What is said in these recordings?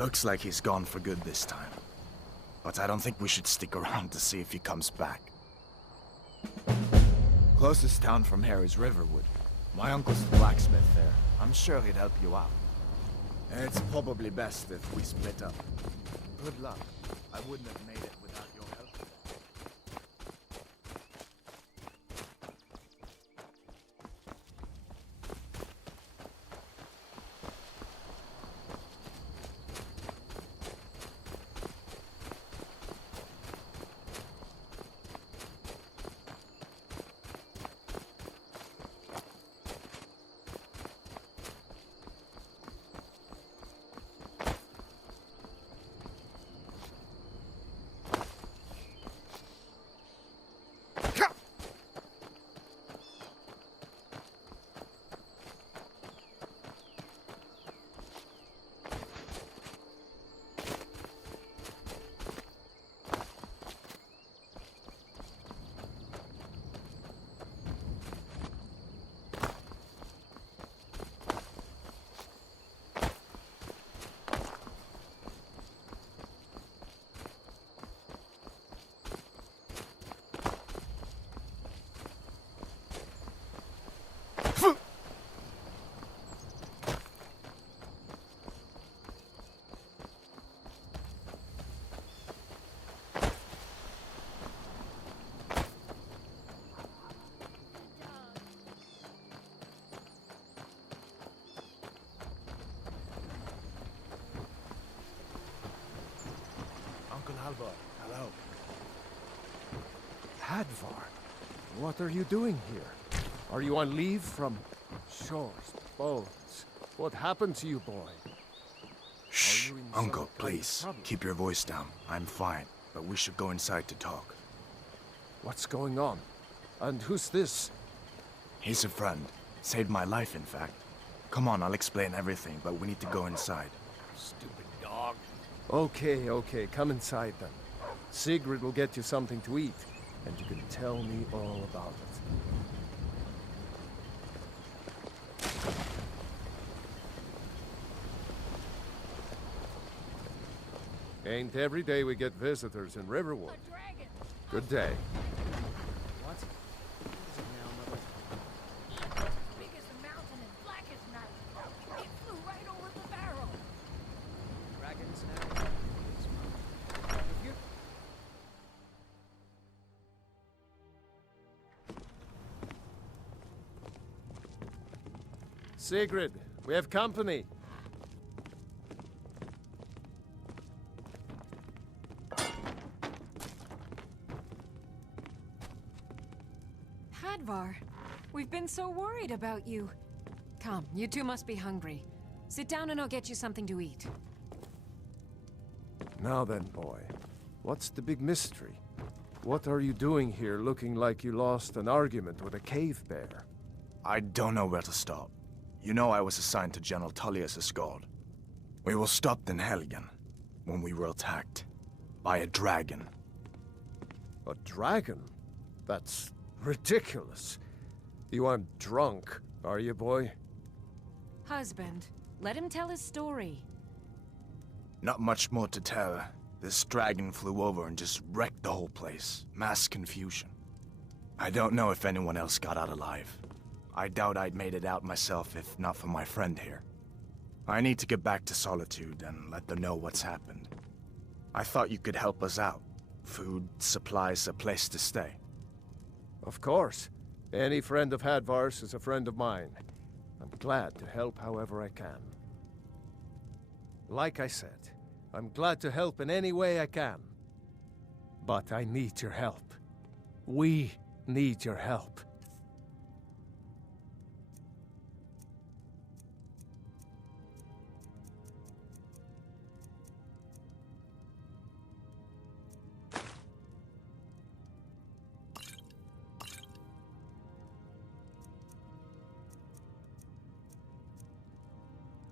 Looks like he's gone for good this time. But I don't think we should stick around to see if he comes back. Closest town from here is Riverwood. My uncle's the blacksmith there. I'm sure he'd help you out. It's probably best if we split up. Good luck. I wouldn't have made it without your help. Hello. Hadvar, what are you doing here? Are you on leave from shores, boats? What happened to you, boy? Shh, Uncle, please. Keep your voice down. I'm fine, but we should go inside to talk. What's going on? And who's this? He's a friend. Saved my life, in fact. Come on, I'll explain everything, but we need to go inside. Stupid dog. Okay, come inside then. Sigrid will get you something to eat, and you can tell me all about it. Ain't every day we get visitors in Riverwood. Good day. What? What is it now, Mother? Big as the mountain and black as night. It flew right over the barrel. Dragons now? If you... Sigrid, we have company. Hadvar, we've been so worried about you. Come, you two must be hungry. Sit down and I'll get you something to eat. Now then, boy, what's the big mystery? What are you doing here looking like you lost an argument with a cave bear? I don't know where to start. You know I was assigned to General Tullius' escort. We were stopped in Helgen when we were attacked by a dragon. A dragon? That's ridiculous. You aren't drunk, are you, boy? Husband, let him tell his story. Not much more to tell. This dragon flew over and just wrecked the whole place. Mass confusion. I don't know if anyone else got out alive. I doubt I'd made it out myself if not for my friend here. I need to get back to Solitude and let them know what's happened. I thought you could help us out. Food, supplies, a place to stay. Of course. Any friend of Hadvar's is a friend of mine. I'm glad to help however I can. Like I said, I'm glad to help in any way I can. But I need your help. We need your help.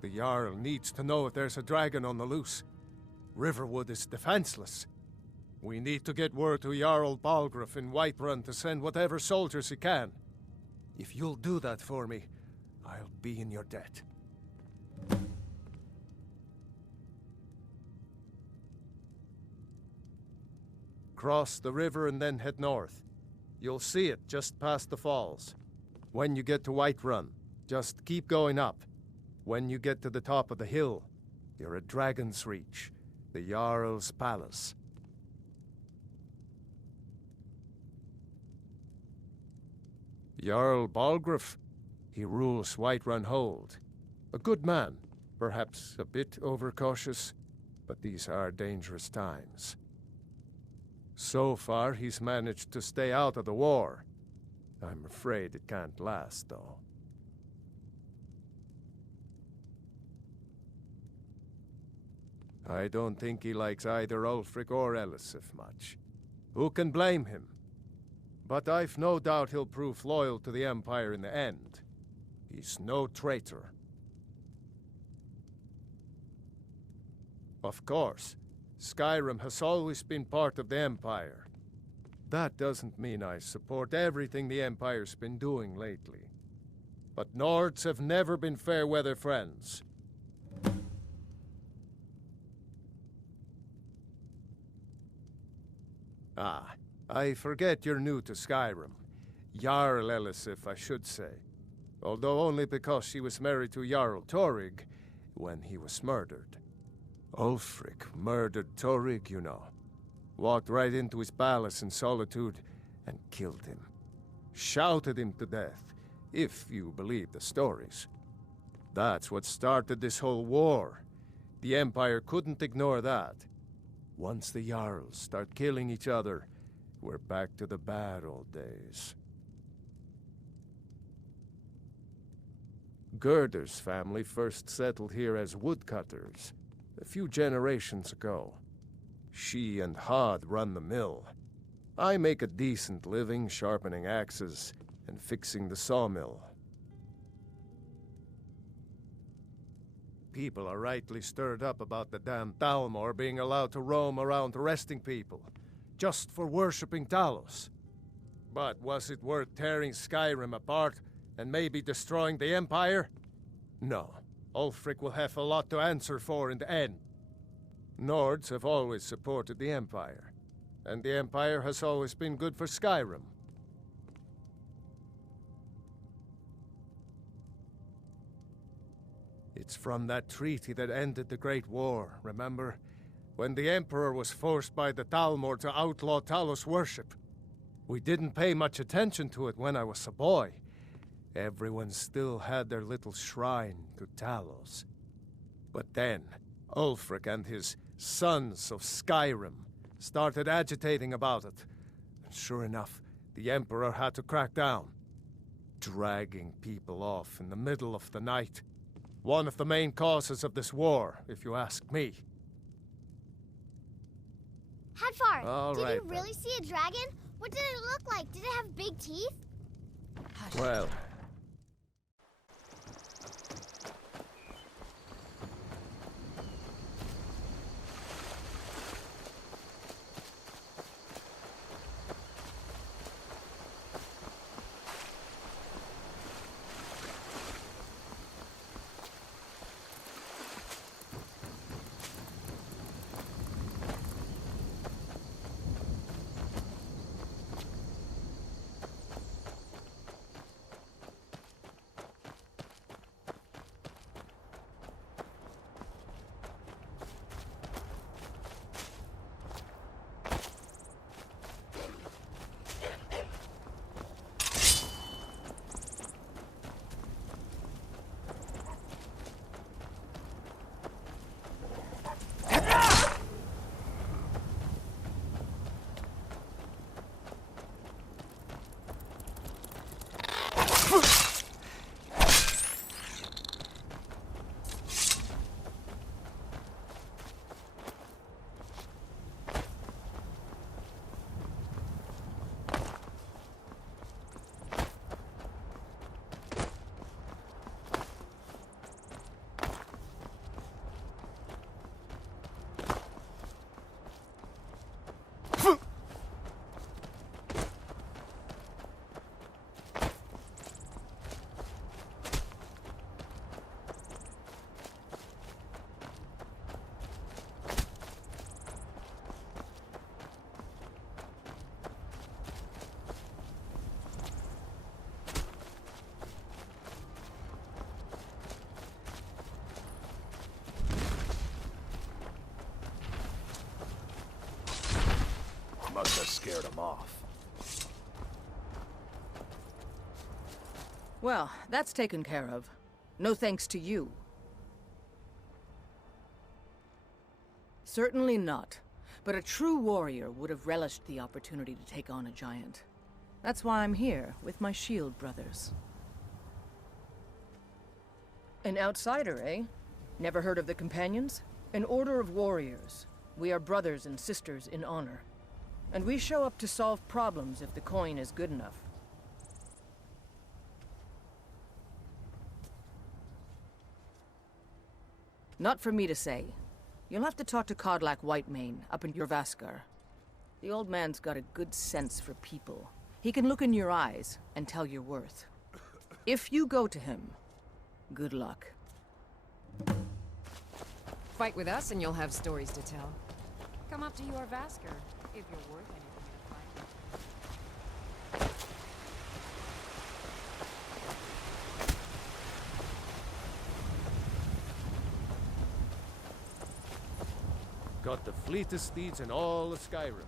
The Jarl needs to know if there's a dragon on the loose. Riverwood is defenseless. We need to get word to Jarl Balgruuf in Whiterun to send whatever soldiers he can. If you'll do that for me, I'll be in your debt. Cross the river and then head north. You'll see it just past the falls. When you get to Whiterun, just keep going up. When you get to the top of the hill, you're at Dragon's Reach, the Jarl's Palace. Jarl Balgruuf, he rules Whiterun Hold. A good man, perhaps a bit overcautious, but these are dangerous times. So far, he's managed to stay out of the war. I'm afraid it can't last, though. I don't think he likes either Ulfric or Elisif much. Who can blame him? But I've no doubt he'll prove loyal to the Empire in the end. He's no traitor. Of course, Skyrim has always been part of the Empire. That doesn't mean I support everything the Empire's been doing lately. But Nords have never been fair-weather friends. Ah, I forget you're new to Skyrim. Jarl Elisif, I should say. Although only because she was married to Jarl Torrig when he was murdered. Ulfric murdered Torrig, you know. Walked right into his palace in Solitude and killed him. Shouted him to death, if you believe the stories. That's what started this whole war. The Empire couldn't ignore that. Once the Jarls start killing each other, we're back to the bad old days. Gerder's family first settled here as woodcutters a few generations ago. She and Hod run the mill. I make a decent living sharpening axes and fixing the sawmill. People are rightly stirred up about the damn Thalmor being allowed to roam around arresting people, just for worshipping Talos. But was it worth tearing Skyrim apart and maybe destroying the Empire? No. Ulfric will have a lot to answer for in the end. Nords have always supported the Empire, and the Empire has always been good for Skyrim. It's from that treaty that ended the Great War, remember? When the Emperor was forced by the Thalmor to outlaw Talos worship. We didn't pay much attention to it when I was a boy. Everyone still had their little shrine to Talos. But then, Ulfric and his Sons of Skyrim started agitating about it. And sure enough, the Emperor had to crack down. Dragging people off in the middle of the night. One of the main causes of this war, if you ask me. Hadvar, did right, you really see a dragon? What did it look like? Did it have big teeth? Well, have scared him off. Well, that's taken care of. No thanks to you. Certainly not. But a true warrior would have relished the opportunity to take on a giant. That's why I'm here, with my shield brothers. An outsider, eh? Never heard of the Companions? An order of warriors. We are brothers and sisters in honor. And we show up to solve problems if the coin is good enough. Not for me to say. You'll have to talk to Codlac Whitemane up in your Vaskar. The old man's got a good sense for people. He can look in your eyes and tell your worth. If you go to him, good luck. Fight with us and you'll have stories to tell. Come up to your Vasker, if you're worth anything in a fight. Got the fleetest steeds in all of Skyrim.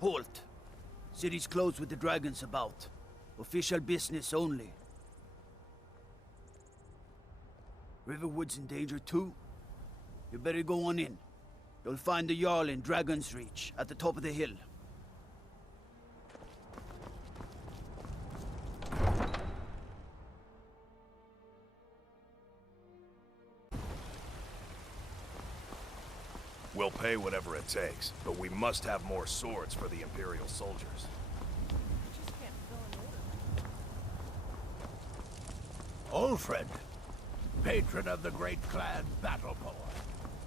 Halt! City's closed with the dragons about. Official business only. Riverwood's in danger too? You better go on in. You'll find the Jarl in Dragon's Reach, at the top of the hill. We'll pay whatever it takes, but we must have more swords for the Imperial soldiers. Olfred, patron of the great clan Battleborn.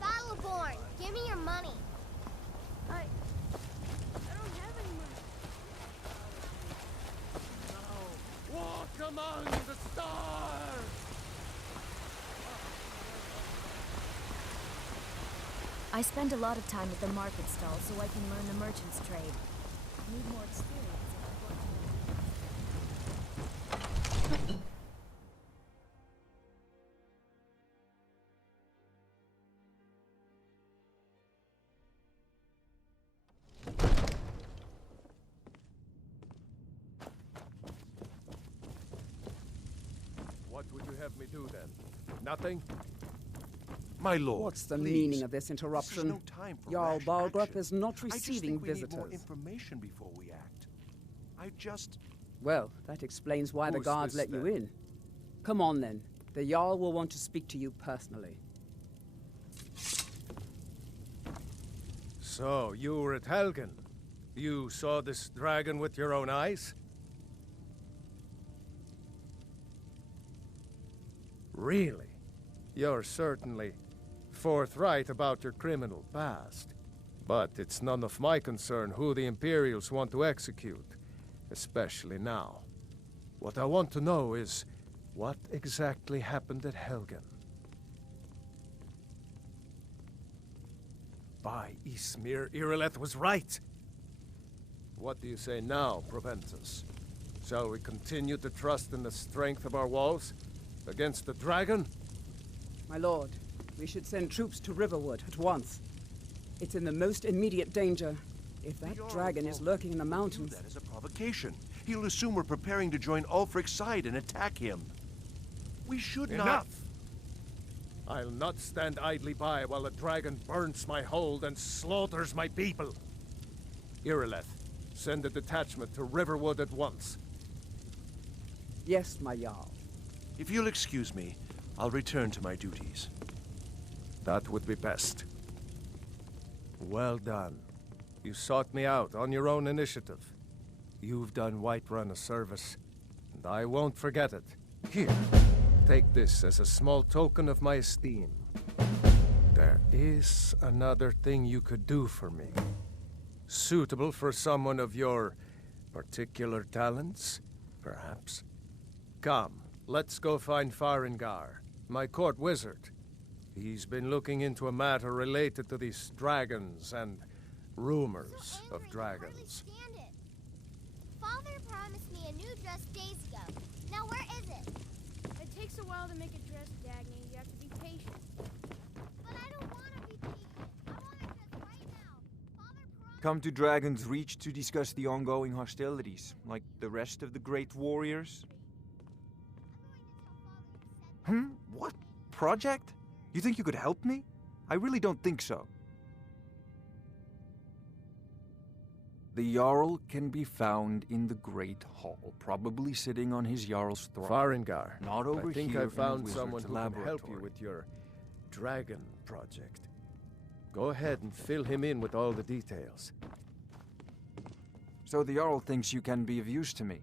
Battleborn, give me your money. I don't have any money. Walk among the stars! I spend a lot of time at the market stall so I can learn the merchant's trade. I need more experience if I want What would you have me do then? Nothing? My lord, What's the please. meaning of this interruption? This is no time for Jarl rash Balgrup action. is not I just receiving think we need visitors. more information before we act. Well, that explains why the Who's guards this, let you then? in. Come on, then. The Jarl will want to speak to you personally. So, you were at Helgen. You saw this dragon with your own eyes? Really? You're certainly forthright about your criminal past. But it's none of my concern who the Imperials want to execute, especially now. What I want to know is, what exactly happened at Helgen? By Ysmir, Irileth was right! What do you say now, Proventus? Shall we continue to trust in the strength of our walls? Against the dragon? My lord, we should send troops to Riverwood at once. It's in the most immediate danger. If that dragon is lurking in the mountains... That is a provocation. He'll assume we're preparing to join Ulfric's side and attack him. We should not... Enough! I'll not stand idly by while a dragon burns my hold and slaughters my people. Irileth, send a detachment to Riverwood at once. Yes, my Jarl. If you'll excuse me, I'll return to my duties. That would be best. Well done. You sought me out on your own initiative. You've done Whiterun a service, and I won't forget it. Here, take this as a small token of my esteem. There is another thing you could do for me. Suitable for someone of your particular talents, perhaps. Come, let's go find Farengar, my court wizard. He's been looking into a matter related to these dragons and rumors of dragons. Father promised me a new dress days ago. Now where is it? It takes a while to make a dress, Dagny. You have to be patient. But I don't want to be patient. I want a dress right now. Father promised... Come to Dragon's Reach to discuss the ongoing hostilities, like the rest of the great warriors? What? Project? You think you could help me? I really don't think so. The Jarl can be found in the Great Hall, probably sitting on his Jarl's throne. Farengar, Not over I think here I in the found wizard's someone who can help you laboratory. with your dragon project. Go ahead and fill him in with all the details. So the Jarl thinks you can be of use to me.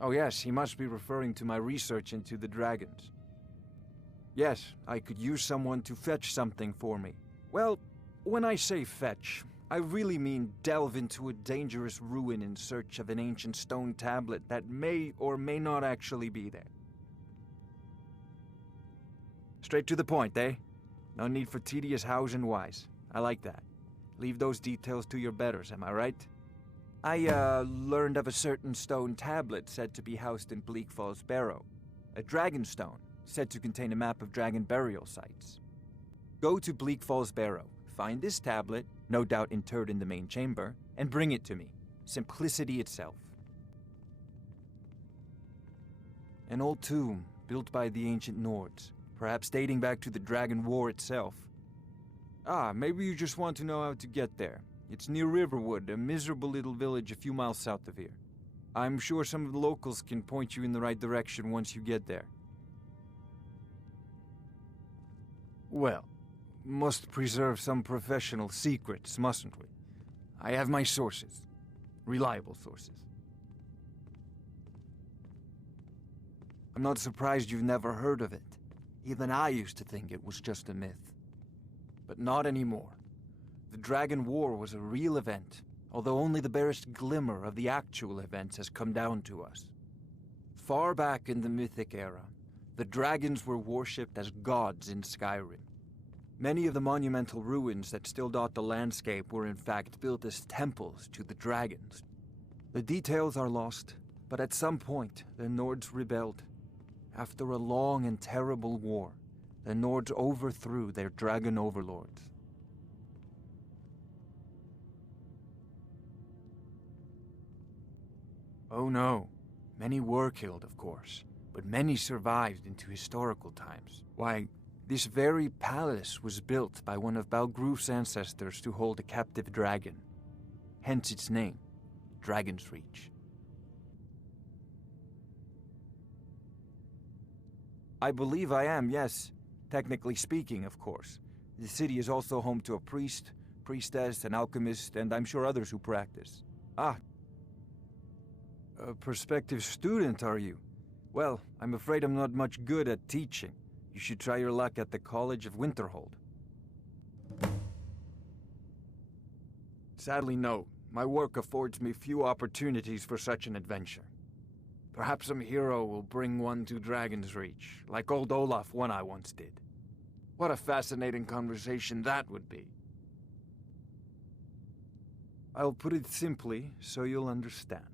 Oh yes, he must be referring to my research into the dragons. Yes, I could use someone to fetch something for me. Well, when I say fetch, I really mean delve into a dangerous ruin in search of an ancient stone tablet that may or may not actually be there. Straight to the point, eh? No need for tedious hows and whys. I like that. Leave those details to your betters, am I right? I, learned of a certain stone tablet said to be housed in Bleak Falls Barrow. A dragon stone, said to contain a map of dragon burial sites. Go to Bleak Falls Barrow, find this tablet, no doubt interred in the main chamber, and bring it to me. Simplicity itself. An old tomb, built by the ancient Nords, perhaps dating back to the Dragon War itself. Ah, maybe you just want to know how to get there. It's near Riverwood, a miserable little village a few miles south of here. I'm sure some of the locals can point you in the right direction once you get there. Well, must preserve some professional secrets, mustn't we? I have my sources. Reliable sources. I'm not surprised you've never heard of it. Even I used to think it was just a myth. But not anymore. The Dragon War was a real event, although only the barest glimmer of the actual events has come down to us. Far back in the Mythic era, the dragons were worshipped as gods in Skyrim. Many of the monumental ruins that still dot the landscape were in fact built as temples to the dragons. The details are lost, but at some point, the Nords rebelled. After a long and terrible war, the Nords overthrew their dragon overlords. Oh no, many were killed, of course, but many survived into historical times. Why, this very palace was built by one of Balgruf's ancestors to hold a captive dragon. Hence its name, Dragon's Reach. I believe I am, yes. Technically speaking, of course. The city is also home to a priest, priestess, an alchemist, and I'm sure others who practice. Ah. A prospective student, are you? Well, I'm afraid I'm not much good at teaching. You should try your luck at the College of Winterhold. Sadly, no. My work affords me few opportunities for such an adventure. Perhaps some hero will bring one to Dragon's Reach, like old Olaf one I once did. What a fascinating conversation that would be. I'll put it simply so you'll understand.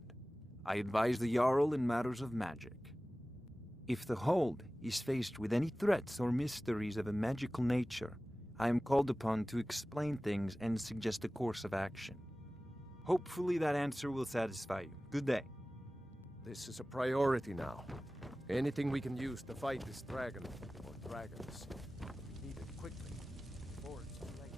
I advise the Jarl in matters of magic. If the Hold is faced with any threats or mysteries of a magical nature, I am called upon to explain things and suggest a course of action. Hopefully that answer will satisfy you. Good day. This is a priority now. Anything we can use to fight this dragon, or dragons, we need it quickly, before it's too late.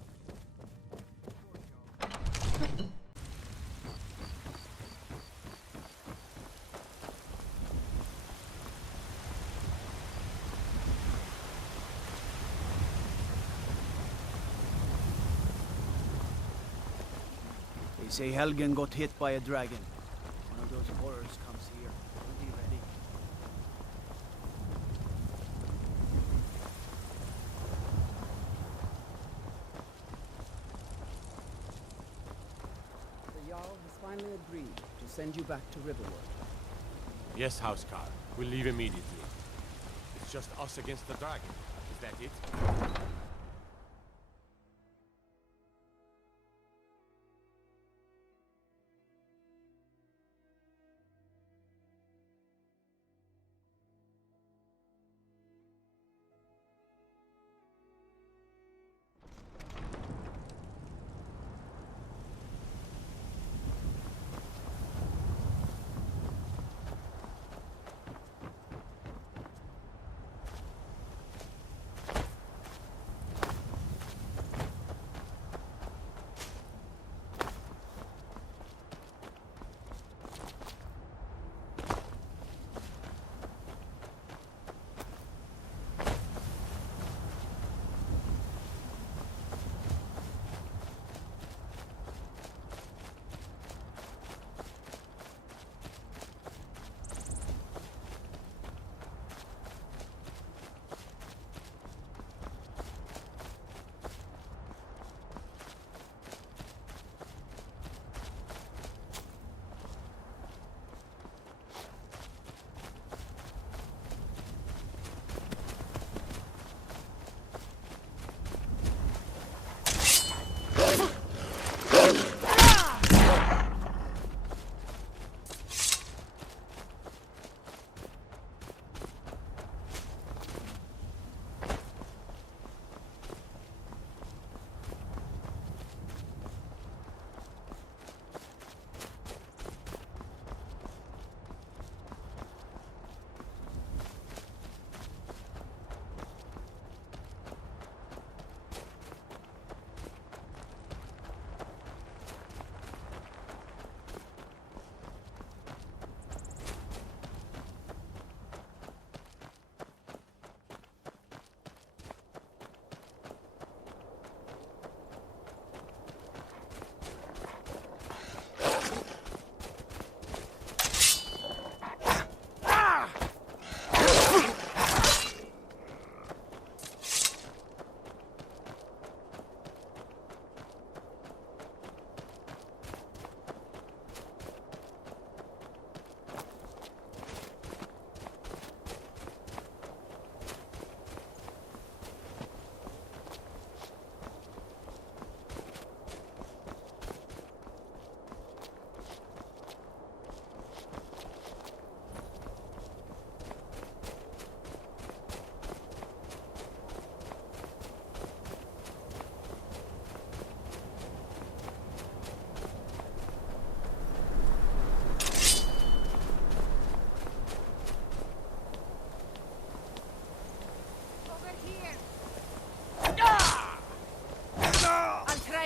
They say Helgen got hit by a dragon. One of those horrors comes here. We'll be ready. finally agreed to send you back to Riverwood. Yes, Housecar. We'll leave immediately. It's just us against the dragon. Is that it?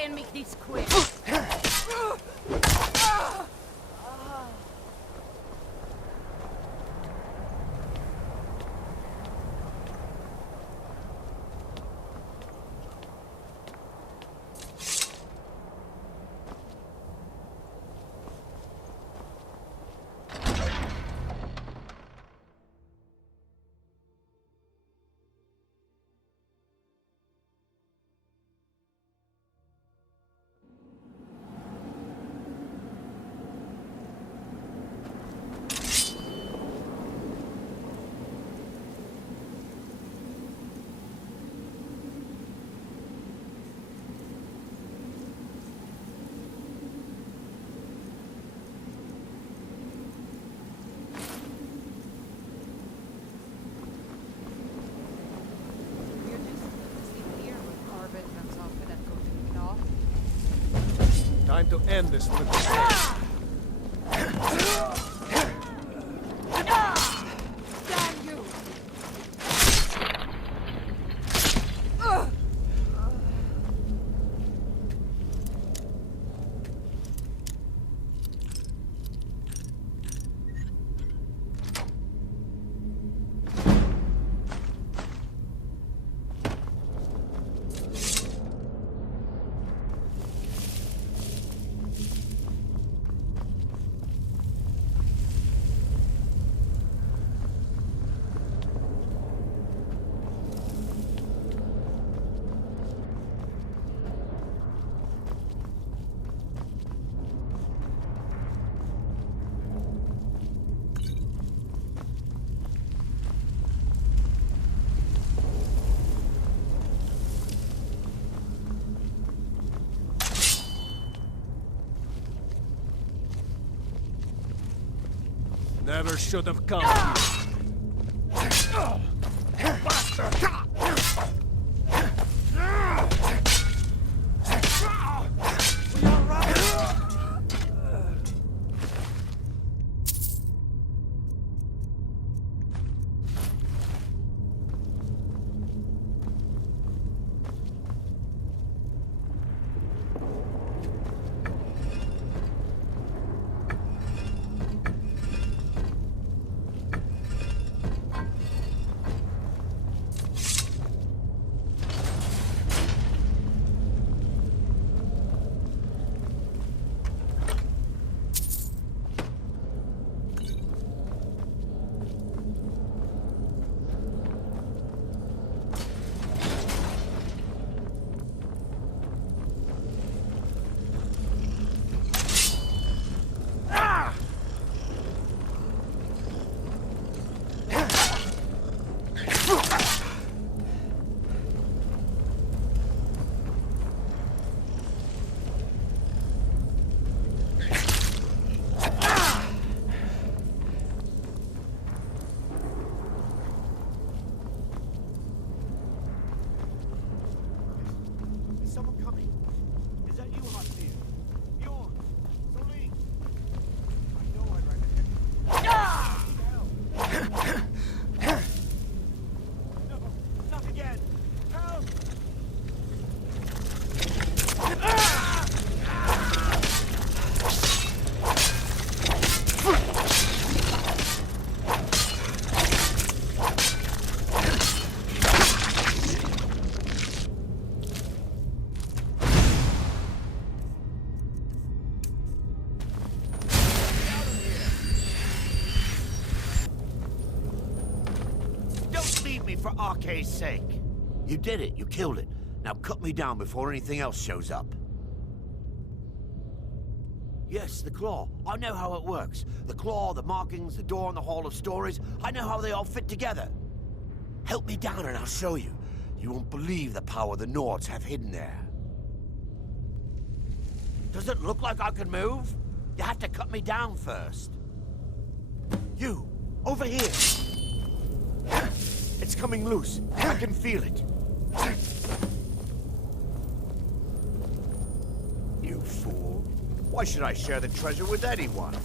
And make this quick. Time to end this for the day. Never should have come here. For Arcade's sake. You did it. You killed it. Now cut me down before anything else shows up. Yes, the claw. I know how it works. The claw, the markings, the door in the Hall of Stories. I know how they all fit together. Help me down and I'll show you. You won't believe the power the Nords have hidden there. Does it look like I can move? You have to cut me down first. You, over here. It's coming loose. I can feel it. You fool. Why should I share the treasure with anyone?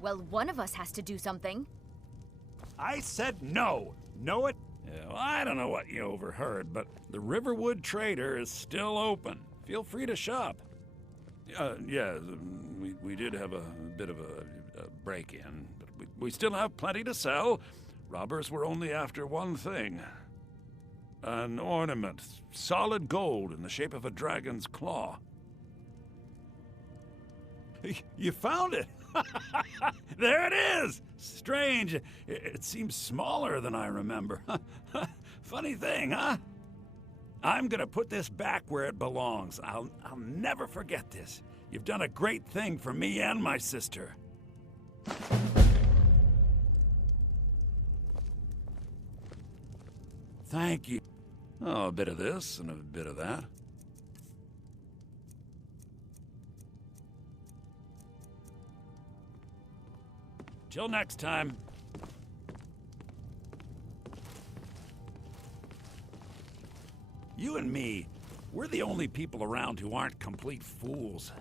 Well, one of us has to do something. I said no. Know it? Yeah, well, I don't know what you overheard, but the Riverwood Trader is still open. Feel free to shop. Yeah, we did have a bit of a break-in, but we still have plenty to sell. Robbers were only after one thing. An ornament, solid gold in the shape of a dragon's claw. You found it! There it is! Strange. It seems smaller than I remember. Funny thing, huh? I'm gonna put this back where it belongs. I'll never forget this. You've done a great thing for me and my sister. Thank you. Oh, a bit of this and a bit of that. Till next time. You and me, we're the only people around who aren't complete fools.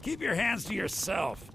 Keep your hands to yourself.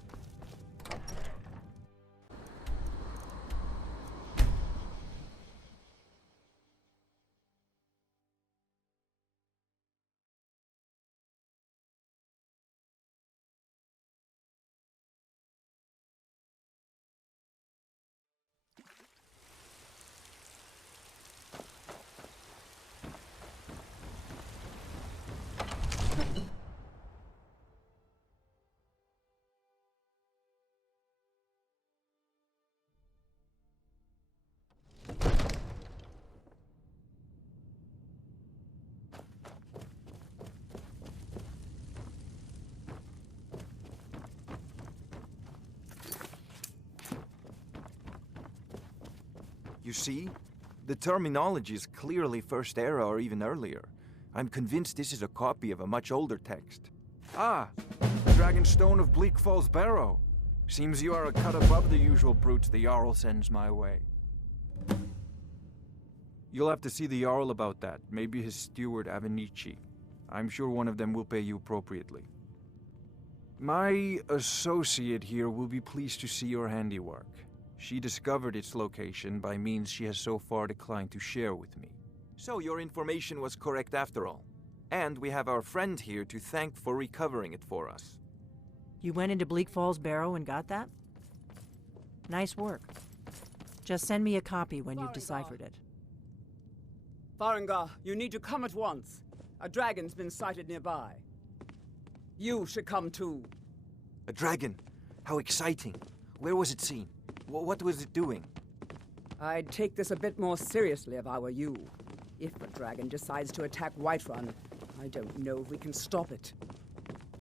You see? The terminology is clearly First Era or even earlier. I'm convinced this is a copy of a much older text. Ah! Dragonstone of Bleak Falls Barrow. Seems you are a cut above the usual brutes the Jarl sends my way. You'll have to see the Jarl about that. Maybe his steward Avenici. I'm sure one of them will pay you appropriately. My associate here will be pleased to see your handiwork. She discovered its location by means she has so far declined to share with me. So your information was correct after all. And we have our friend here to thank for recovering it for us. You went into Bleak Falls Barrow and got that? Nice work. Just send me a copy when you've deciphered it. Farengar, you need to come at once. A dragon's been sighted nearby. You should come too. A dragon? How exciting. Where was it seen? What was it doing? I'd take this a bit more seriously if I were you. If a dragon decides to attack Whiterun, I don't know if we can stop it.